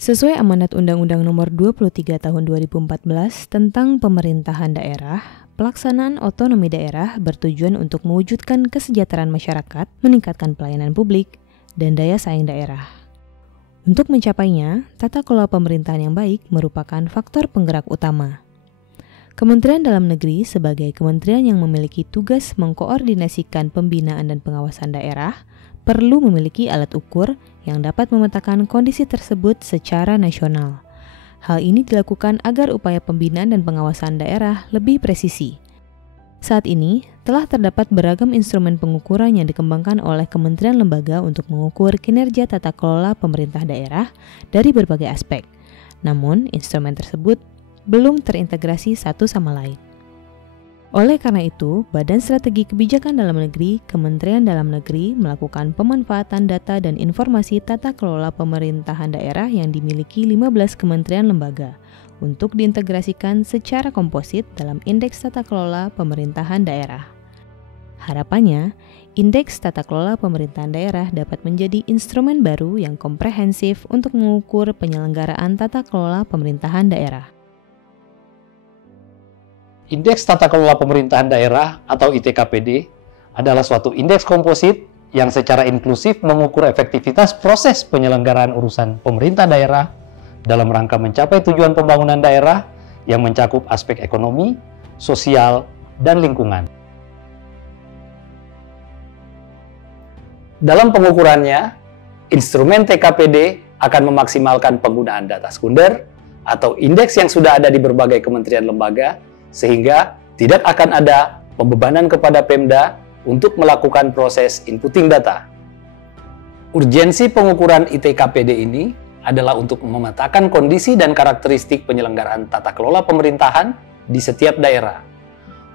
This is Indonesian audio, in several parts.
Sesuai amanat Undang-Undang Nomor 23 Tahun 2014 tentang pemerintahan daerah, pelaksanaan otonomi daerah bertujuan untuk mewujudkan kesejahteraan masyarakat, meningkatkan pelayanan publik, dan daya saing daerah. Untuk mencapainya, tata kelola pemerintahan yang baik merupakan faktor penggerak utama. Kementerian Dalam Negeri sebagai kementerian yang memiliki tugas mengkoordinasikan pembinaan dan pengawasan daerah, perlu memiliki alat ukur yang dapat memetakan kondisi tersebut secara nasional. Hal ini dilakukan agar upaya pembinaan dan pengawasan daerah lebih presisi. Saat ini, telah terdapat beragam instrumen pengukuran yang dikembangkan oleh kementerian lembaga untuk mengukur kinerja tata kelola pemerintah daerah dari berbagai aspek. Namun, instrumen tersebut belum terintegrasi satu sama lain. Oleh karena itu, Badan Strategi Kebijakan Dalam Negeri, Kementerian Dalam Negeri melakukan pemanfaatan data dan informasi tata kelola pemerintahan daerah yang dimiliki 15 kementerian lembaga untuk diintegrasikan secara komposit dalam Indeks Tata Kelola Pemerintahan Daerah. Harapannya, Indeks Tata Kelola Pemerintahan Daerah dapat menjadi instrumen baru yang komprehensif untuk mengukur penyelenggaraan tata kelola pemerintahan daerah. Indeks Tata Kelola Pemerintahan Daerah atau ITKPD adalah suatu indeks komposit yang secara inklusif mengukur efektivitas proses penyelenggaraan urusan pemerintah daerah dalam rangka mencapai tujuan pembangunan daerah yang mencakup aspek ekonomi, sosial, dan lingkungan. Dalam pengukurannya, instrumen TKPD akan memaksimalkan penggunaan data sekunder atau indeks yang sudah ada di berbagai kementerian lembaga, sehingga tidak akan ada pembebanan kepada Pemda untuk melakukan proses inputting data. Urgensi pengukuran ITKPD ini adalah untuk memetakan kondisi dan karakteristik penyelenggaraan tata kelola pemerintahan di setiap daerah.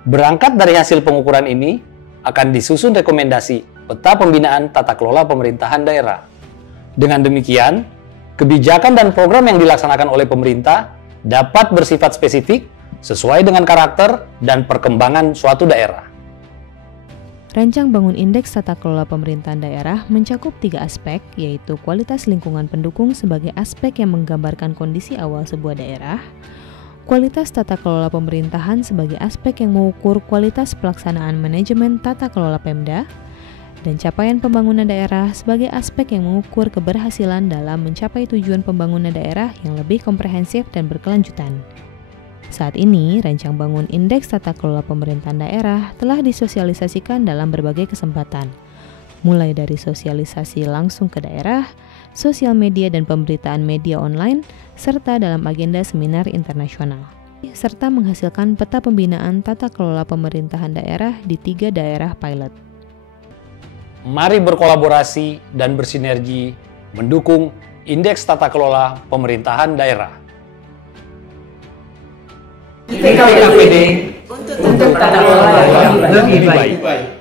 Berangkat dari hasil pengukuran ini, akan disusun rekomendasi peta pembinaan tata kelola pemerintahan daerah. Dengan demikian, kebijakan dan program yang dilaksanakan oleh pemerintah dapat bersifat spesifik sesuai dengan karakter dan perkembangan suatu daerah. Rancang bangun Indeks Tata Kelola Pemerintahan Daerah mencakup 3 aspek, yaitu kualitas lingkungan pendukung sebagai aspek yang menggambarkan kondisi awal sebuah daerah, kualitas tata kelola pemerintahan sebagai aspek yang mengukur kualitas pelaksanaan manajemen tata kelola Pemda, dan capaian pembangunan daerah sebagai aspek yang mengukur keberhasilan dalam mencapai tujuan pembangunan daerah yang lebih komprehensif dan berkelanjutan. Saat ini, rancang bangun Indeks Tata Kelola Pemerintahan Daerah telah disosialisasikan dalam berbagai kesempatan, mulai dari sosialisasi langsung ke daerah, sosial media dan pemberitaan media online, serta dalam agenda seminar internasional, serta menghasilkan peta pembinaan tata kelola pemerintahan daerah di 3 daerah pilot. Mari berkolaborasi dan bersinergi mendukung Indeks Tata Kelola Pemerintahan Daerah. ITKPD untuk tata kelola yang lebih baik.